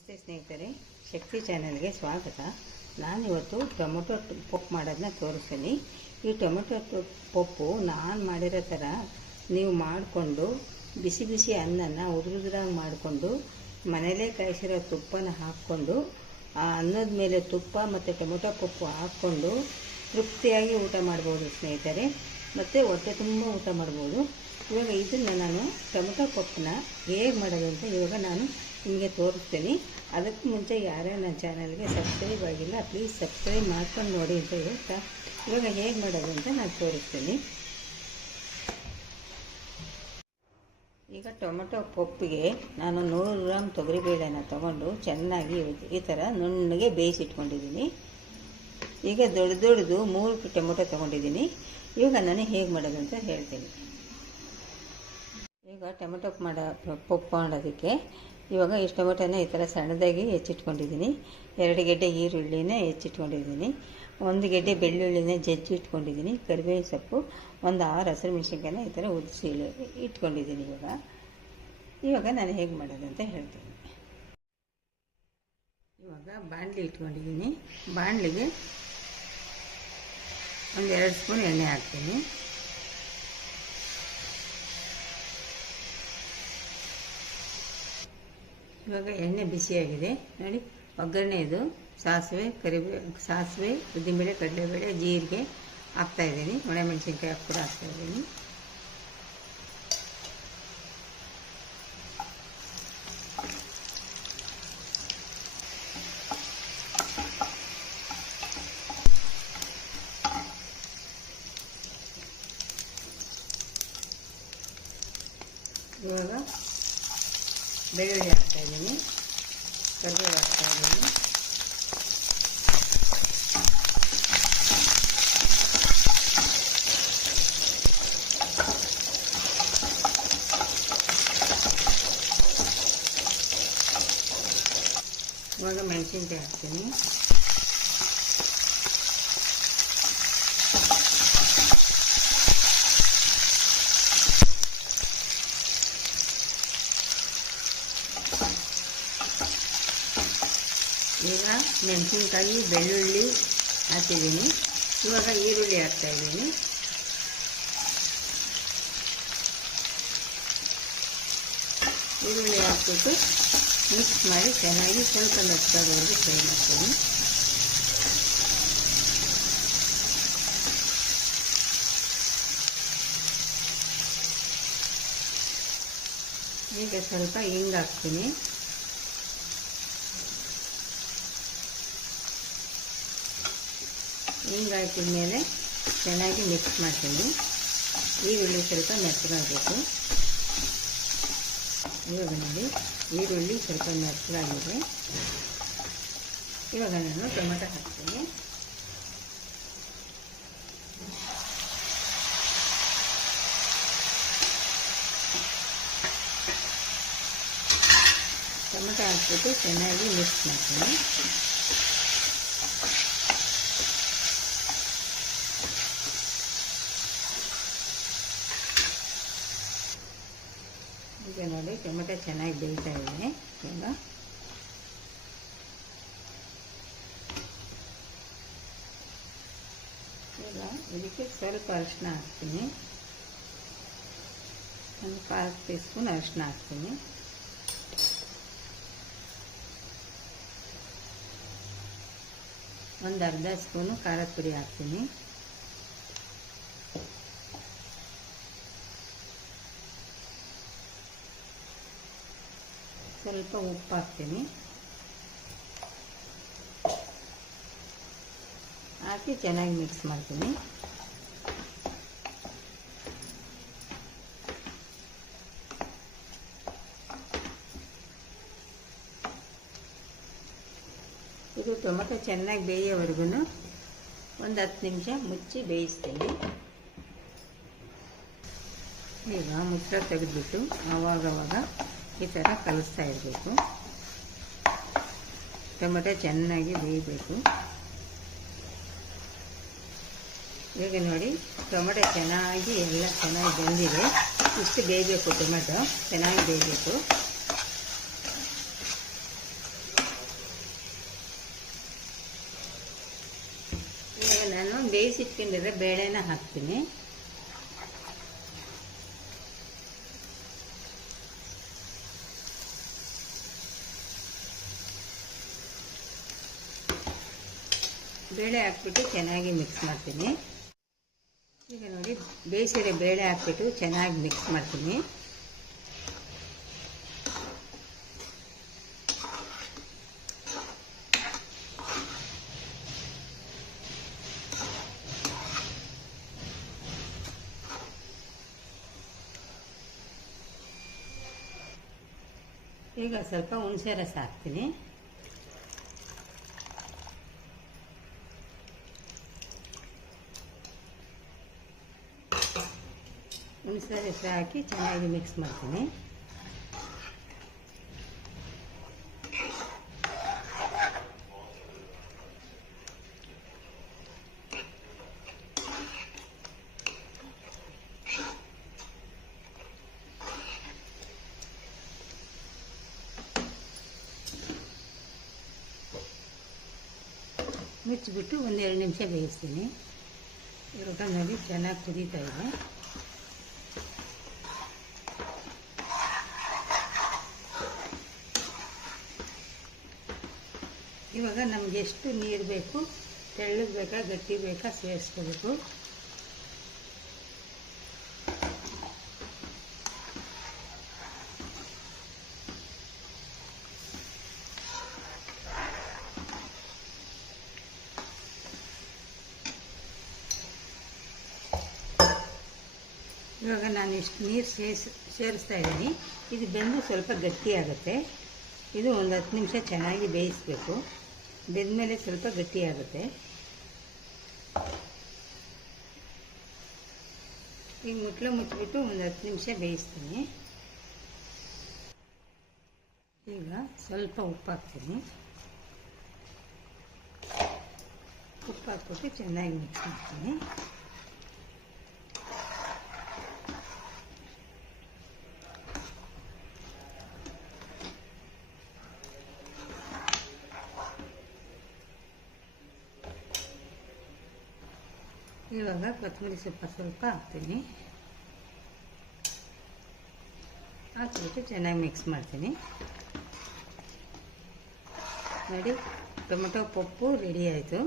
ನಮಸ್ತೆ ಸ್ನೇಹಿತರೆ, ಶಕ್ತಿ ಚಾನೆಲ್ಗೆ ಸ್ವಾಗತ. ನಾನಿವತ್ತು ಟೊಮೊಟೊ ಪಪ್ಪು ಮಾಡೋದನ್ನ ತೋರಿಸ್ತೀನಿ. ಈ ಟೊಮೊಟೊ ಪಪ್ಪು ನಾನು ಮಾಡಿರೋ ಥರ ನೀವು ಮಾಡಿಕೊಂಡು ಬಿಸಿ ಬಿಸಿ ಅನ್ನನ ಉದುರುದ್ರಾಗಿ ಮಾಡಿಕೊಂಡು ಮನೇಲೇ ಕಾಯಿಸಿರೋ ತುಪ್ಪನ ಹಾಕ್ಕೊಂಡು ಆ ಅನ್ನದ ಮೇಲೆ ತುಪ್ಪ ಮತ್ತು ಟೊಮೊಟೊ ಪಪ್ಪು ಹಾಕ್ಕೊಂಡು ತೃಪ್ತಿಯಾಗಿ ಊಟ ಮಾಡ್ಬೋದು ಸ್ನೇಹಿತರೆ, ಮತ್ತು ಹೊಟ್ಟೆ ತುಂಬ ಊಟ ಮಾಡ್ಬೋದು. ಇವಾಗ ಇದನ್ನು ನಾನು ಟೊಮೊಟೊ ಪಪ್ಪನ್ನ ಹೇಗೆ ಮಾಡೋದು ಅಂತ ಇವಾಗ ನಾನು ನಿಮಗೆ ತೋರಿಸ್ತೀನಿ. ಅದಕ್ಕೆ ಮುಂಚೆ ಯಾರೇ ನನ್ನ ಚಾನಲ್ಗೆ ಸಬ್ಸ್ಕ್ರೈಬ್ ಆಗಿಲ್ಲ ಪ್ಲೀಸ್ ಸಬ್ಸ್ಕ್ರೈಬ್ ಮಾಡ್ಕೊಂಡು ನೋಡಿ ಅಂತ ಹೇಳ್ತಾ ಇವಾಗ ಹೇಗೆ ಮಾಡೋದು ಅಂತ ನಾನು ತೋರಿಸ್ತೀನಿ. ಈಗ ಟೊಮೊಟೊ ಪಪ್ಪಿಗೆ ನಾನು 100 ಗ್ರಾಮ್ ತೊಗರಿಬೇಳೆನ ತೊಗೊಂಡು ಚೆನ್ನಾಗಿ ಈ ಥರ ನುಣ್ಣಗೆ ಬೇಯಿಸಿಟ್ಕೊಂಡಿದ್ದೀನಿ. ಈಗ ದೊಡ್ಡದು 3 ಟೊಮೊಟೊ ತೊಗೊಂಡಿದ್ದೀನಿ. ಇವಾಗ ನಾನು ಹೇಗೆ ಮಾಡೋದು ಅಂತ ಹೇಳ್ತೀನಿ. ಈಗ ಟೊಮೆಟೊ ಪಪ್ಪು ಮಾಡೋದಕ್ಕೆ ಇವಾಗ ಇಷ್ಟು ಟೊಮೆಟೊನ ಈ ಥರ ಸಣ್ಣದಾಗಿ ಹೆಚ್ಚಿಟ್ಕೊಂಡಿದ್ದೀನಿ. 2 ಗೆಡ್ಡೆ ಈರುಳ್ಳಿನ ಹೆಚ್ಚಿಟ್ಕೊಂಡಿದ್ದೀನಿ. 1 ಗೆಡ್ಡೆ ಬೆಳ್ಳುಳ್ಳಿನ ಜಜ್ಜಿ ಇಟ್ಕೊಂಡಿದ್ದೀನಿ. ಕರಿಬೇವಿನ ಸೊಪ್ಪು 6 ಹಸಿರು ಮೆಣಸಿನ್ಕಾಯಿನ ಈ ಥರ ಉದಿಸಿ ಇಟ್ಕೊಂಡಿದ್ದೀನಿ. ಇವಾಗ ನಾನು ಹೇಗೆ ಮಾಡೋದು ಅಂತ ಹೇಳ್ತೀನಿ. ಇವಾಗ ಬಾಣಲಿ ಇಟ್ಕೊಂಡಿದ್ದೀನಿ. ಬಾಣಲಿಗೆ 1-2 ಸ್ಪೂನ್ ಎಣ್ಣೆ ಹಾಕ್ತೀನಿ. ಇವಾಗ ಎಣ್ಣೆ ಬಿಸಿಯಾಗಿದೆ ನೋಡಿ. ಒಗ್ಗರಣೆ ಇದು ಸಾಸಿವೆ ಉದ್ದಿನಬೇಳೆ ಕಡಲೆಬೇಳೆ ಜೀರಿಗೆ ಹಾಕ್ತಾಯಿದ್ದೀನಿ. ಒಣಮೆಣಸಿನ್ಕಾಯಿ ಕೂಡ ಹಾಕ್ತಾಯಿದ್ದೀನಿ. ಇವಾಗ ಬೆಳ್ಳುಳ್ಳಿ ಹಾಕ್ತಾಯಿದ್ದೀನಿ, ಕರಿಬೇವು ಹಾಕ್ತಾಯಿದ್ದೀನಿ. ಇವಾಗ ಮೆಣಸಿನ್ಕಾಯಿ ಹಾಕ್ತೀನಿ. ಈಗ ಮೆಣಸಿನ್ಕಾಯಿ ಬೆಳ್ಳುಳ್ಳಿ ಹಾಕಿದ್ದೀನಿ. ಇವಾಗ ಈರುಳ್ಳಿ ಹಾಕ್ತಾಯಿದ್ದೀನಿ. ಈರುಳ್ಳಿ ಹಾಕ್ಬಿಟ್ಟು ಮಿಕ್ಸ್ ಮಾಡಿ ಚೆನ್ನಾಗಿ ಸ್ವಲ್ಪ ಮೆತ್ತಗಾಗೋವರೆಗೂ ಫ್ರೈ ಮಾಡ್ತೀನಿ. ಈಗ ಸ್ವಲ್ಪ ಹಿಂಗೆ ಹಾಕ್ತೀನಿ. ಹಿಂಗೆ ಹಾಕಿದ ಮೇಲೆ ಚೆನ್ನಾಗಿ ಮಿಕ್ಸ್ ಮಾಡ್ತೀನಿ. ಈರುಳ್ಳಿ ಸ್ವಲ್ಪ ಮೆತ್ತಗಾಗಬೇಕು. ಇವಾಗ ನೋಡಿ ಈರುಳ್ಳಿ ಸ್ವಲ್ಪ ಮೆತ್ತಗಾಗಿದೆ. ಇವಾಗ ನಾನು ಟೊಮೆಟೊ ಹಾಕ್ತೀನಿ. ಟೊಮೆಟೊ ಹಾಕ್ಬಿಟ್ಟು ಚೆನ್ನಾಗಿ ಮಿಕ್ಸ್ ಮಾಡ್ತೀನಿ. ಈಗ ನೋಡಿ ಟೊಮೆಟೊ ಚೆನ್ನಾಗಿ ಬೇಯ್ತಾ ಇದೆ. ಈಗ ಇದಕ್ಕೆ ಸ್ವಲ್ಪ ಅರಿಶಿನ ಹಾಕ್ತೀನಿ. ಒಂದು 1/4 ಟೀ ಸ್ಪೂನ್ ಅರಿಶಿನ ಹಾಕ್ತೀನಿ. ಒಂದು ಅರ್ಧ ಸ್ಪೂನು ಖಾರದ ಪುಡಿ ಹಾಕ್ತೀನಿ. ಸ್ವಲ್ಪ ಉಪ್ಪು ಹಾಕ್ತೀನಿ. ಹಾಕಿ ಚೆನ್ನಾಗಿ ಮಿಕ್ಸ್ ಮಾಡ್ತೀನಿ. ಇದು ಟೊಮೆಟೊ ಚೆನ್ನಾಗಿ ಬೇಯೋವರೆಗೂ ಒಂದು 10 ನಿಮಿಷ ಮುಚ್ಚಿ ಬೇಯಿಸ್ತೀನಿ. ಈಗ ಮುಚ್ಚಳ ತೆಗೆದ್ಬಿಟ್ಟು ಆವಾಗವಾಗ ಈ ಥರ ಕಲಿಸ್ತಾ ಇರಬೇಕು. ಟೊಮೆಟೊ ಚೆನ್ನಾಗಿ ಬೇಯಬೇಕು. ಈಗ ನೋಡಿ ಟೊಮೆಟೊ ಚೆನ್ನಾಗಿ ಎಲ್ಲ ಚೆನ್ನಾಗಿ ಬೆಂದಿದೆ. ಇಷ್ಟು ಬೇಯಬೇಕು. ಟೊಮೆಟೊ ಚೆನ್ನಾಗಿ ಬೇಯಬೇಕು. ಬೇಯಿಸಿಟ್ಕೊಂಡಿರೋ ಬೇಳೆನ ಹಾಕ್ತೀನಿ. ಬೇಳೆ ಹಾಕ್ಬಿಟ್ಟು ಚೆನ್ನಾಗಿ ಮಿಕ್ಸ್ ಮಾಡ್ತೀನಿ. ಈಗ ನೋಡಿ, ಬೇಯಿಸಿರೋ ಬೇಳೆ ಹಾಕ್ಬಿಟ್ಟು ಚೆನ್ನಾಗಿ ಮಿಕ್ಸ್ ಮಾಡ್ತೀನಿ. ಈಗ ಸ್ವಲ್ಪ ಹುಣಸೆ ರಸ ಹಾಕ್ತೀನಿ. ಹುಣಸೆ ರಸ ಹಾಕಿ ಚೆನ್ನಾಗಿ ಮಿಕ್ಸ್ ಮಾಡ್ತೀನಿ. ಮುಚ್ಚಿಬಿಟ್ಟು ಒಂದೆರಡು ನಿಮಿಷ ಬೇಯಿಸ್ತೀನಿ. ಇವಾಗ ನೋಡಿ ಚೆನ್ನಾಗಿ ಕುದೀತಾ ಇದೆ. ಇವಾಗ ನಮ್ಗೆ ಎಷ್ಟು ನೀರು ಬೇಕು, ತೆಳ್ಳಗೆ ಬೇಕಾ ಗಟ್ಟಿ ಬೇಕಾ ಸೇರಿಸ್ಕೋಬೇಕು. ಇವಾಗ ನಾನು ಇಷ್ಟು ನೀರು ಸೇರಿಸ್ತಾ ಇದ್ದೀನಿ. ಇದು ಬೆಂದು ಸ್ವಲ್ಪ ಗಟ್ಟಿ ಆಗುತ್ತೆ. ಇದು ಒಂದು 10 ನಿಮಿಷ ಚೆನ್ನಾಗಿ ಬೇಯಿಸಬೇಕು. ಬೆಂದಮೇಲೆ ಸ್ವಲ್ಪ ಗಟ್ಟಿ ಆಗುತ್ತೆ. ಈಗ ಮುಚ್ಚಿಬಿಟ್ಟು ಒಂದು 10 ನಿಮಿಷ ಬೇಯಿಸ್ತೀನಿ. ಈಗ ಸ್ವಲ್ಪ ಉಪ್ಪು ಹಾಕ್ತೀನಿ. ಉಪ್ಪು ಹಾಕ್ಬಿಟ್ಟು ಚೆನ್ನಾಗಿ ಮಿಕ್ಸ್ ಮಾಡ್ತೀನಿ. ಇವಾಗ ಕೊತ್ತಂಬರಿ ಸೊಪ್ಪು ಸ್ವಲ್ಪ ಹಾಕ್ತೀನಿ. ಹಾಕ್ಬಿಟ್ಟು ಚೆನ್ನಾಗಿ ಮಿಕ್ಸ್ ಮಾಡ್ತೀನಿ. ನೋಡಿ, ಟೊಮೆಟೊ ಪಪ್ಪು ರೆಡಿ ಆಯಿತು.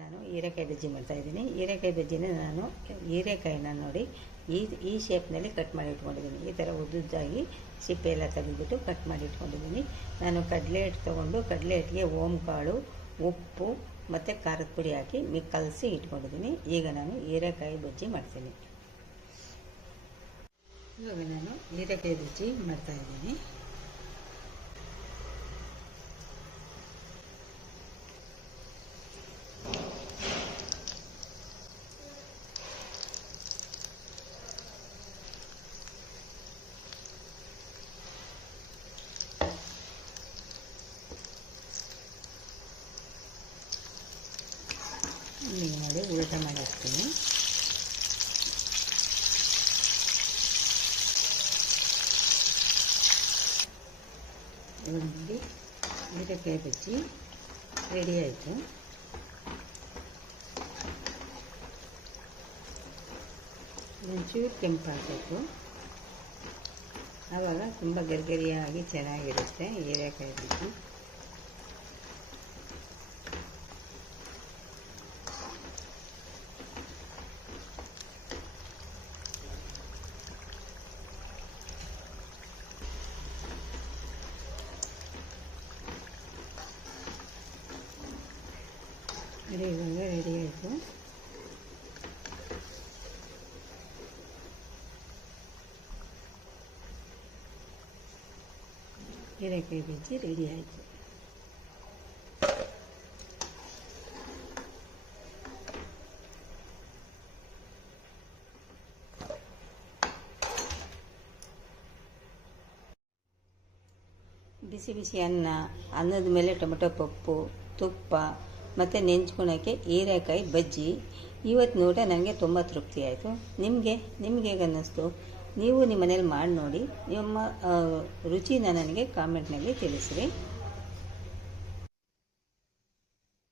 ನಾನು ಹೀರೆಕಾಯಿ ಬಜ್ಜಿ ಮಾಡ್ತಾಯಿದ್ದೀನಿ. ಹೀರೆಕಾಯಿ ಬಜ್ಜಿನ ನಾನು ಹೀರೆಕಾಯಿನ ನೋಡಿ ಈ ಶೇಪ್ನಲ್ಲಿ ಕಟ್ ಮಾಡಿ ಇಟ್ಕೊಂಡಿದ್ದೀನಿ. ಈ ಥರ ಉದ್ದುದ್ದಾಗಿ ಸಿಪ್ಪೆ ಎಲ್ಲ ತೆಗೆದುಬಿಟ್ಟು ಕಟ್ ಮಾಡಿ ಇಟ್ಕೊಂಡಿದ್ದೀನಿ. ನಾನು ಕಡಲೆ ಹಿಟ್ಟು ತೊಗೊಂಡು ಕಡಲೆ ಹಿಟ್ಟಿಗೆ ಓಂಕಾಳು, ಉಪ್ಪು ಮತ್ತು ಖಾರದ ಪುಡಿ ಹಾಕಿ ಕಲಸಿ ಇಟ್ಕೊಂಡಿದ್ದೀನಿ. ಈಗ ನಾನು ಹೀರೆಕಾಯಿ ಬಜ್ಜಿ ಮಾಡ್ತೀನಿ. ಇವಾಗ ನಾನು ಹೀರೆಕಾಯಿ ಬಜ್ಜಿ ಮಾಡ್ತಾಯಿದ್ದೀನಿ. ಈಗ ನೋಡಿ ಉಲ್ಟ ಮಾಡಿ ಹಾಕ್ತೀನಿ. ಇವಾಗ ನೋಡಿ ಹೀರೆಕಾಯಿ ಬಜ್ಜಿ ರೆಡಿ ಆಯಿತು. ಒಂಚೂರು ಕೆಂಪು ಹಾಕಬೇಕು. ಆವಾಗ ತುಂಬ ಗರಿಗರಿಯಾಗಿ ಚೆನ್ನಾಗಿರುತ್ತೆ ಹೀರೆಕಾಯಿ ಬಜ್ಜಿ. ಇವಾಗ ರೆಡಿ ಆಯಿತು. ಹೀರೆಕಾಯಿ ಬಜ್ಜಿ ರೆಡಿ ಆಯಿತು. ಬಿಸಿ ಬಿಸಿ ಅನ್ನದ ಮೇಲೆ ಟೊಮೆಟೊ ಪಪ್ಪು, ತುಪ್ಪ ಮತ್ತು ನೆಂಚ್ಕೊಳಕ್ಕೆ ಹೀರೆಕಾಯಿ ಬಜ್ಜಿ. ಇವತ್ತು ಊಟ ನನಗೆ ತುಂಬ ತೃಪ್ತಿ ಆಯಿತು. ನಿಮಗೆ ಹೇಗೆ ಅನ್ನಿಸ್ತು? ನೀವು ನಿಮ್ಮ ಮನೇಲಿ ಮಾಡಿ ನೋಡಿ. ನಿಮ್ಮ ರುಚಿನ ನನಗೆ ಕಾಮೆಂಟ್ನಲ್ಲಿ ತಿಳಿಸಿರಿ.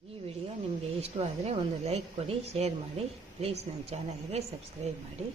ಈ ವಿಡಿಯೋ ನಿಮಗೆ ಇಷ್ಟವಾದರೆ ಒಂದು ಲೈಕ್ ಕೊಡಿ, ಶೇರ್ ಮಾಡಿ. ಪ್ಲೀಸ್ ನನ್ನ ಚಾನಲ್ಗೆ ಸಬ್ಸ್ಕ್ರೈಬ್ ಮಾಡಿ.